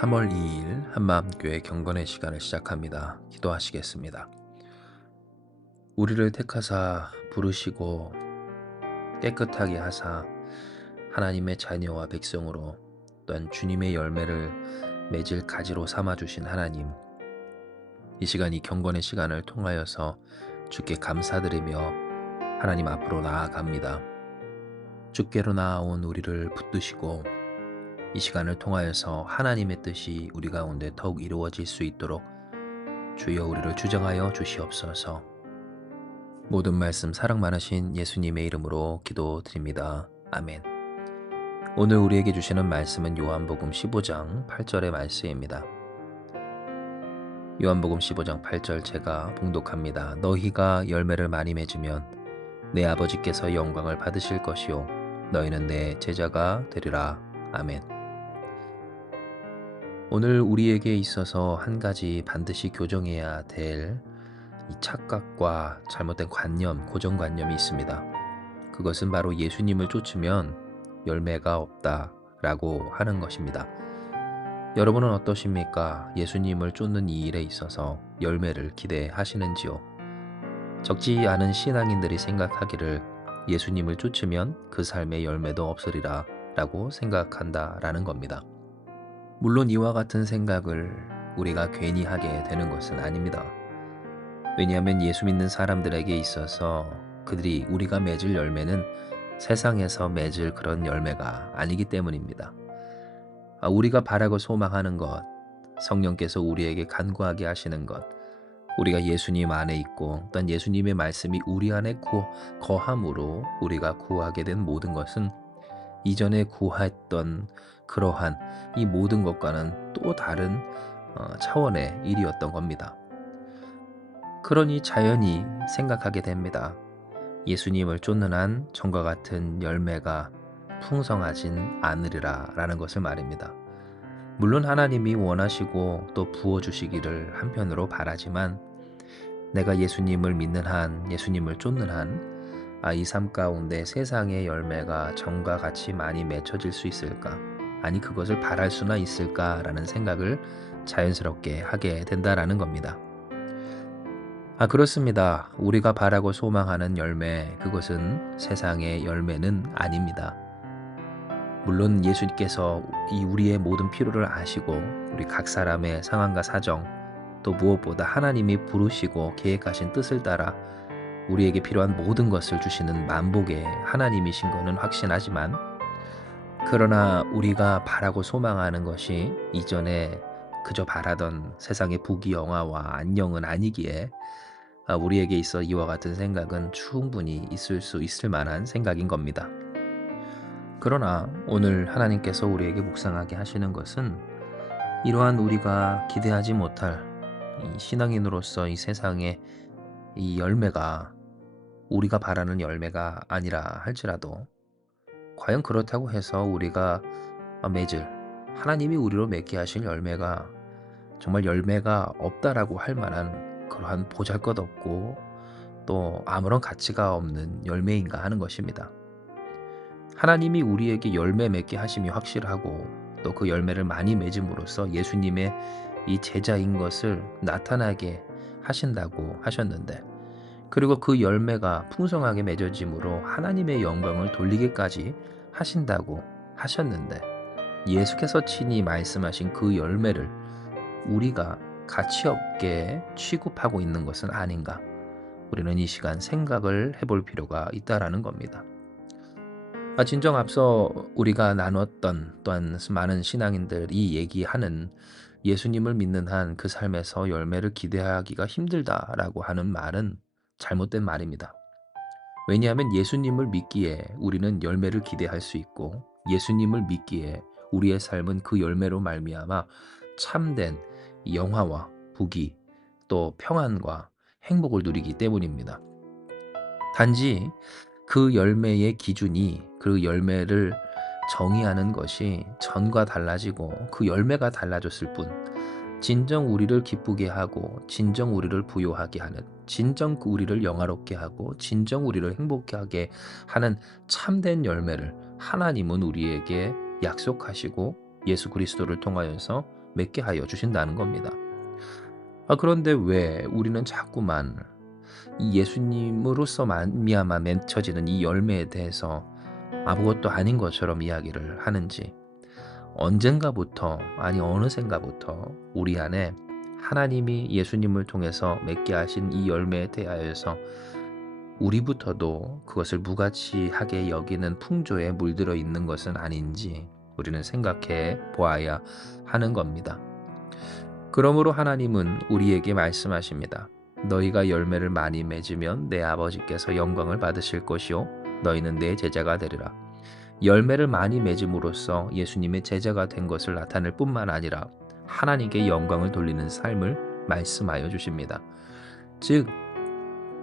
3월 2일 한마음교회 경건의 시간을 시작합니다. 기도하시겠습니다. 우리를 택하사 부르시고 깨끗하게 하사 하나님의 자녀와 백성으로 또한 주님의 열매를 맺을 가지로 삼아주신 하나님, 이 시간 이 경건의 시간을 통하여서 주께 감사드리며 하나님 앞으로 나아갑니다. 주께로 나아온 우리를 붙드시고 이 시간을 통하여서 하나님의 뜻이 우리 가운데 더욱 이루어질 수 있도록 주여 우리를 주정하여 주시옵소서. 모든 말씀 사랑 많으신 예수님의 이름으로 기도드립니다. 아멘. 오늘 우리에게 주시는 말씀은 요한복음 15장 8절의 말씀입니다. 요한복음 15장 8절 제가 봉독합니다. 너희가 열매를 많이 맺으면 내 아버지께서 영광을 받으실 것이요 너희는 내 제자가 되리라. 아멘. 오늘 우리에게 있어서 한 가지 반드시 교정해야 될 이 착각과 잘못된 관념, 고정관념이 있습니다. 그것은 바로 예수님을 쫓으면 열매가 없다라고 하는 것입니다. 여러분은 어떠십니까? 예수님을 쫓는 이 일에 있어서 열매를 기대하시는지요? 적지 않은 신앙인들이 생각하기를 예수님을 쫓으면 그 삶의 열매도 없으리라 라고 생각한다라는 겁니다. 물론 이와 같은 생각을 우리가 괜히 하게 되는 것은 아닙니다. 왜냐하면 예수 믿는 사람들에게 있어서 그들이 우리가 맺을 열매는 세상에서 맺을 그런 열매가 아니기 때문입니다. 우리가 바라고 소망하는 것, 성령께서 우리에게 간구하게 하시는 것, 우리가 예수님 안에 있고 또한 예수님의 말씀이 우리 안에 거함으로 우리가 구하게 된 모든 것은 이전에 구했던 그러한 이 모든 것과는 또 다른 차원의 일이었던 겁니다. 그러니 자연히 생각하게 됩니다. 예수님을 쫓는 한 전과 같은 열매가 풍성하진 않으리라 라는 것을 말입니다. 물론 하나님이 원하시고 또 부어주시기를 한편으로 바라지만 내가 예수님을 믿는 한, 예수님을 쫓는 한 이 삶 가운데 세상의 열매가 전과 같이 많이 맺혀질 수 있을까? 아니 그것을 바랄 수나 있을까라는 생각을 자연스럽게 하게 된다라는 겁니다. 그렇습니다. 우리가 바라고 소망하는 열매, 그것은 세상의 열매는 아닙니다. 물론 예수님께서 이 우리의 모든 필요를 아시고 우리 각 사람의 상황과 사정, 또 무엇보다 하나님이 부르시고 계획하신 뜻을 따라 우리에게 필요한 모든 것을 주시는 만복의 하나님이신 것은 확신하지만, 그러나 우리가 바라고 소망하는 것이 이전에 그저 바라던 세상의 부귀영화와 안녕은 아니기에 우리에게 있어 이와 같은 생각은 충분히 있을 수 있을 만한 생각인 겁니다. 그러나 오늘 하나님께서 우리에게 묵상하게 하시는 것은 이러한 우리가 기대하지 못할 이 신앙인으로서 이 세상의 이 열매가 우리가 바라는 열매가 아니라 할지라도 과연 그렇다고 해서 우리가 맺을 하나님이 우리로 맺게 하실 열매가 정말 열매가 없다라고 할 만한 그러한 보잘것없고 또 아무런 가치가 없는 열매인가 하는 것입니다. 하나님이 우리에게 열매 맺게 하심이 확실하고 또 그 열매를 많이 맺음으로써 예수님의 이 제자인 것을 나타나게 하신다고 하셨는데, 그리고 그 열매가 풍성하게 맺어짐으로 하나님의 영광을 돌리기까지 하신다고 하셨는데, 예수께서 친히 말씀하신 그 열매를 우리가 가치 없게 취급하고 있는 것은 아닌가? 우리는 이 시간 생각을 해볼 필요가 있다라는 겁니다. 진정 앞서 우리가 나눴던 또한 많은 신앙인들이 얘기하는 예수님을 믿는 한 그 삶에서 열매를 기대하기가 힘들다라고 하는 말은 잘못된 말입니다. 왜냐하면 예수님을 믿기에 우리는 열매를 기대할 수 있고, 예수님을 믿기에 우리의 삶은 그 열매로 말미암아 참된 영화와 부귀 또 평안과 행복을 누리기 때문입니다. 단지 그 열매의 기준이, 그 열매를 정의하는 것이 전과 달라지고 그 열매가 달라졌을 뿐, 진정 우리를 기쁘게 하고 진정 우리를 부요하게 하는, 진정 우리를 영화롭게 하고 진정 우리를 행복하게 하는 참된 열매를 하나님은 우리에게 약속하시고 예수 그리스도를 통하여서 맺게 하여 주신다는 겁니다. 그런데 왜 우리는 자꾸만 이 예수님으로서 말미암아 맺혀지는 이 열매에 대해서 아무것도 아닌 것처럼 이야기를 하는지, 언젠가부터, 아니 어느샌가부터 우리 안에 하나님이 예수님을 통해서 맺게 하신 이 열매에 대하여서 우리부터도 그것을 무가치하게 여기는 풍조에 물들어 있는 것은 아닌지 우리는 생각해 보아야 하는 겁니다. 그러므로 하나님은 우리에게 말씀하십니다. 너희가 열매를 많이 맺으면 내 아버지께서 영광을 받으실 것이요 너희는 내 제자가 되리라. 열매를 많이 맺음으로써 예수님의 제자가 된 것을 나타낼 뿐만 아니라 하나님께 영광을 돌리는 삶을 말씀하여 주십니다. 즉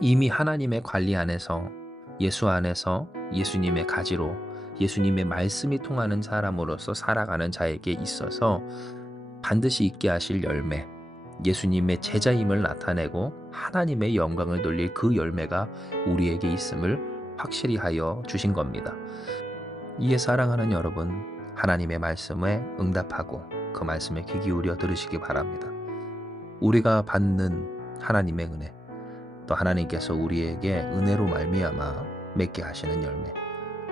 이미 하나님의 관리 안에서, 예수 안에서 예수님의 가지로, 예수님의 말씀이 통하는 사람으로서 살아가는 자에게 있어서 반드시 있게 하실 열매, 예수님의 제자임을 나타내고 하나님의 영광을 돌릴 그 열매가 우리에게 있음을 확실히 하여 주신 겁니다. 이에 사랑하는 여러분, 하나님의 말씀에 응답하고 그 말씀에 귀 기울여 들으시기 바랍니다. 우리가 받는 하나님의 은혜, 또 하나님께서 우리에게 은혜로 말미암아 맺게 하시는 열매,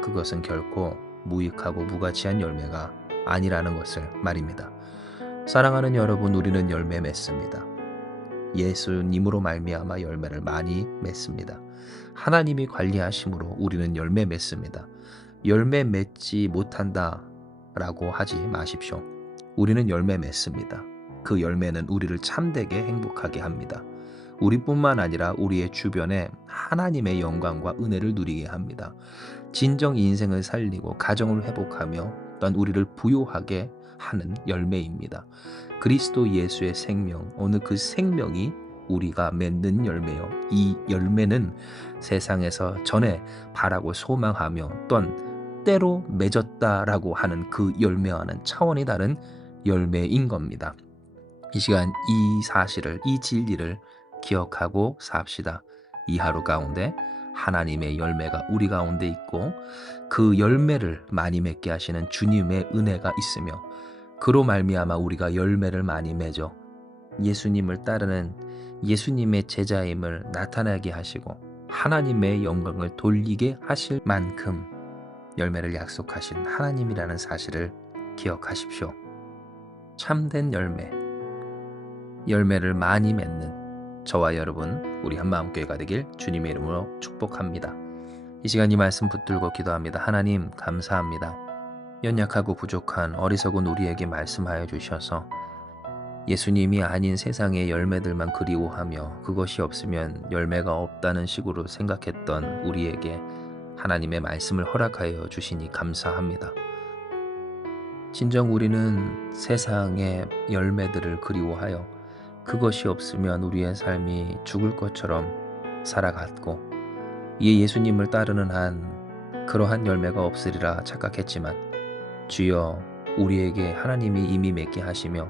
그것은 결코 무익하고 무가치한 열매가 아니라는 것을 말입니다. 사랑하는 여러분, 우리는 열매 맺습니다. 예수님으로 말미암아 열매를 많이 맺습니다. 하나님이 관리하심으로 우리는 열매 맺습니다. 열매 맺지 못한다라고 하지 마십시오. 우리는 열매 맺습니다. 그 열매는 우리를 참되게 행복하게 합니다. 우리뿐만 아니라 우리의 주변에 하나님의 영광과 은혜를 누리게 합니다. 진정 인생을 살리고 가정을 회복하며 또한 우리를 부요하게 하는 열매입니다. 그리스도 예수의 생명, 어느 그 생명이 우리가 맺는 열매요. 이 열매는 세상에서 전에 바라고 소망하며 또한 때로 맺었다라고 하는 그 열매와는 차원이 다른 열매인 겁니다. 이 시간 이 사실을, 이 진리를 기억하고 삽시다. 이 하루 가운데 하나님의 열매가 우리 가운데 있고 그 열매를 많이 맺게 하시는 주님의 은혜가 있으며 그로 말미암아 우리가 열매를 많이 맺어 예수님을 따르는 예수님의 제자임을 나타나게 하시고 하나님의 영광을 돌리게 하실 만큼 열매를 약속하신 하나님이라는 사실을 기억하십시오. 참된 열매를 많이 맺는 저와 여러분, 우리 한마음교회가 되길 주님의 이름으로 축복합니다. 이 시간 이 말씀 붙들고 기도합니다. 하나님 감사합니다. 연약하고 부족한 어리석은 우리에게 말씀하여 주셔서 예수님이 아닌 세상의 열매들만 그리워하며 그것이 없으면 열매가 없다는 식으로 생각했던 우리에게 하나님의 말씀을 허락하여 주시니 감사합니다. 진정 우리는 세상의 열매들을 그리워하여 그것이 없으면 우리의 삶이 죽을 것처럼 살아갔고 이에 예수님을 따르는 한 그러한 열매가 없으리라 착각했지만 주여 우리에게 하나님이 이미 맺게 하시며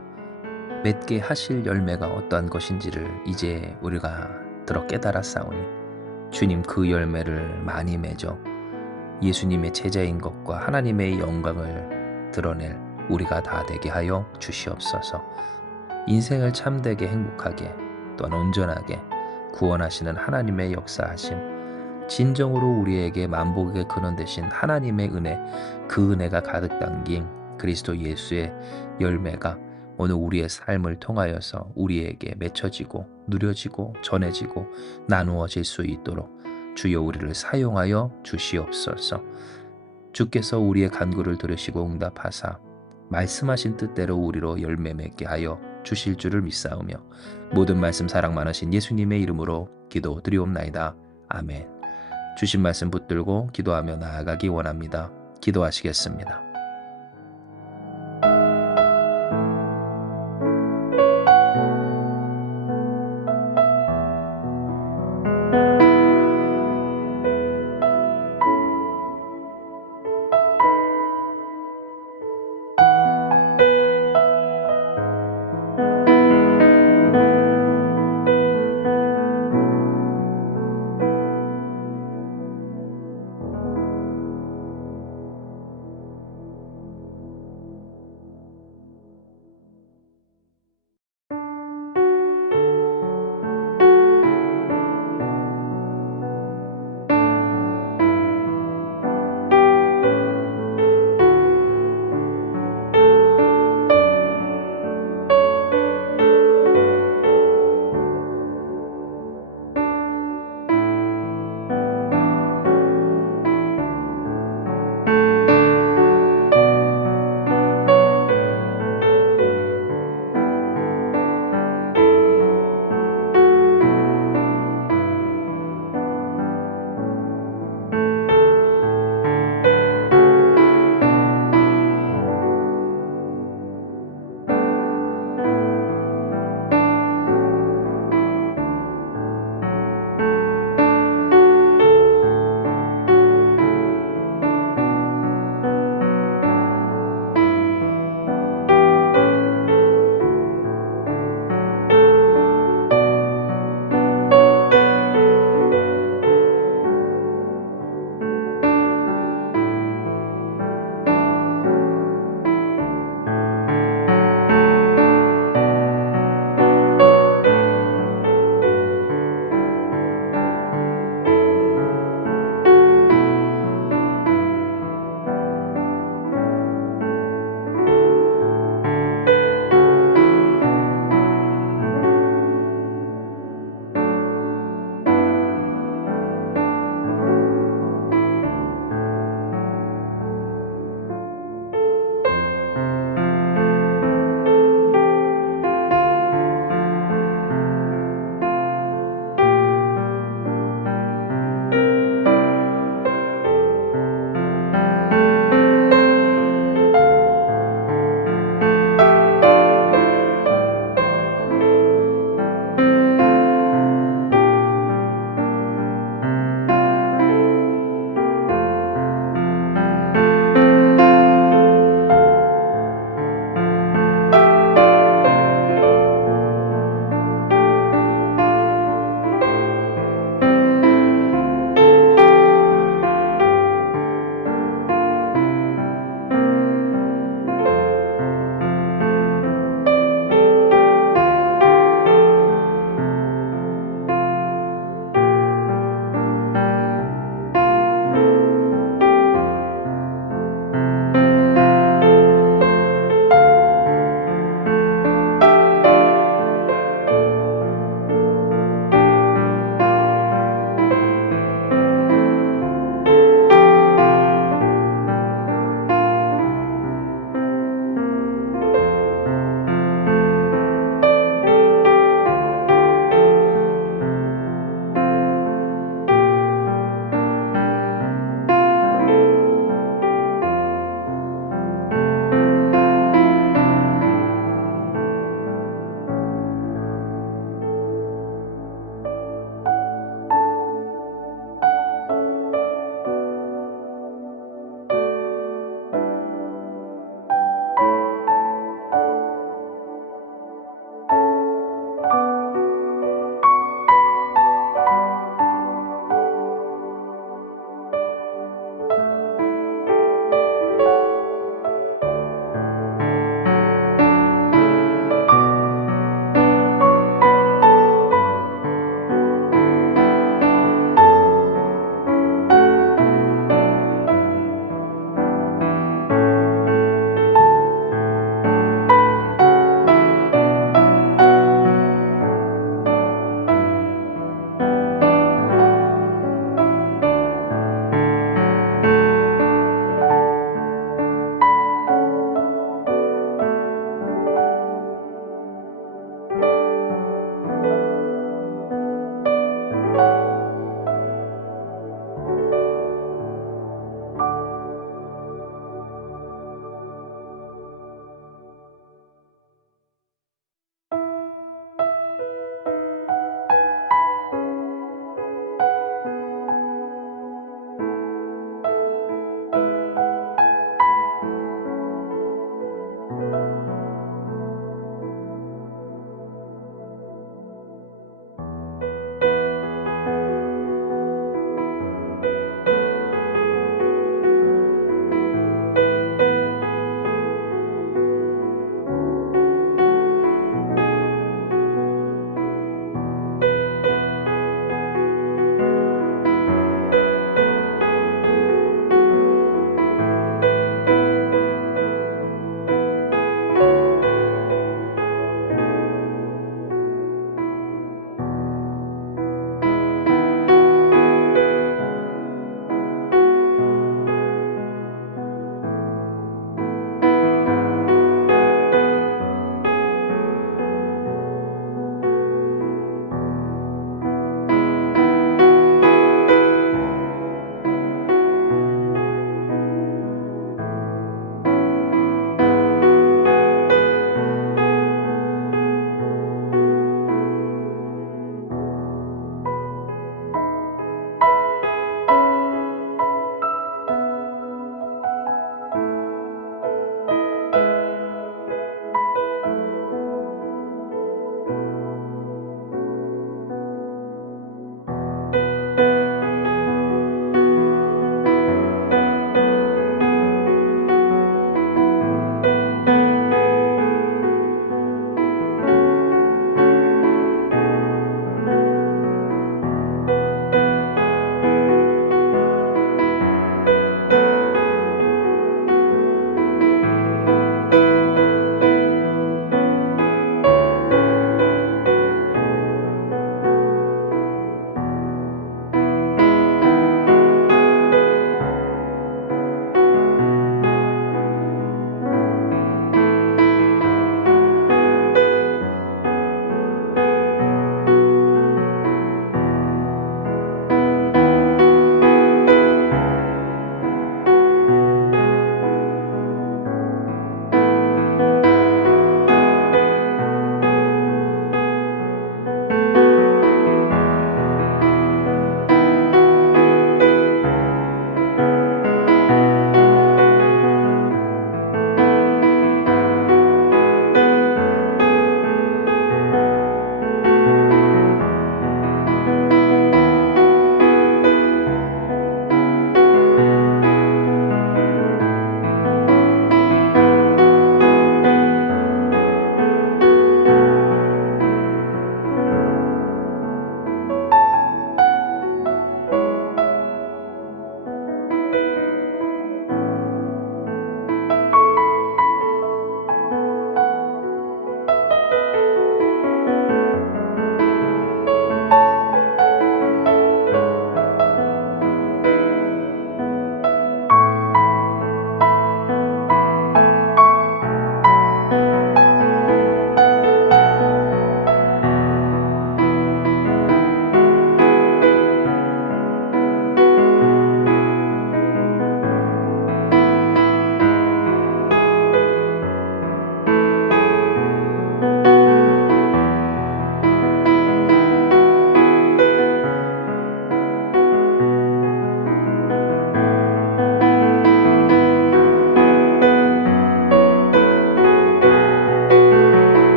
맺게 하실 열매가 어떠한 것인지를 이제 우리가 들어 깨달았사오니 주님 그 열매를 많이 맺어 예수님의 제자인 것과 하나님의 영광을 드러낼 우리가 다 되게 하여 주시옵소서. 인생을 참되게 행복하게 또한 온전하게 구원하시는 하나님의 역사하심, 진정으로 우리에게 만복의 근원 되신 하나님의 은혜, 그 은혜가 가득 담긴 그리스도 예수의 열매가 오늘 우리의 삶을 통하여서 우리에게 맺혀지고 누려지고 전해지고 나누어질 수 있도록 주여 우리를 사용하여 주시옵소서. 주께서 우리의 간구를 들으시고 응답하사 말씀하신 뜻대로 우리로 열매 맺게 하여 주실 줄을 믿사오며 모든 말씀 사랑 많으신 예수님의 이름으로 기도드리옵나이다. 아멘. 주신 말씀 붙들고 기도하며 나아가기 원합니다. 기도하시겠습니다.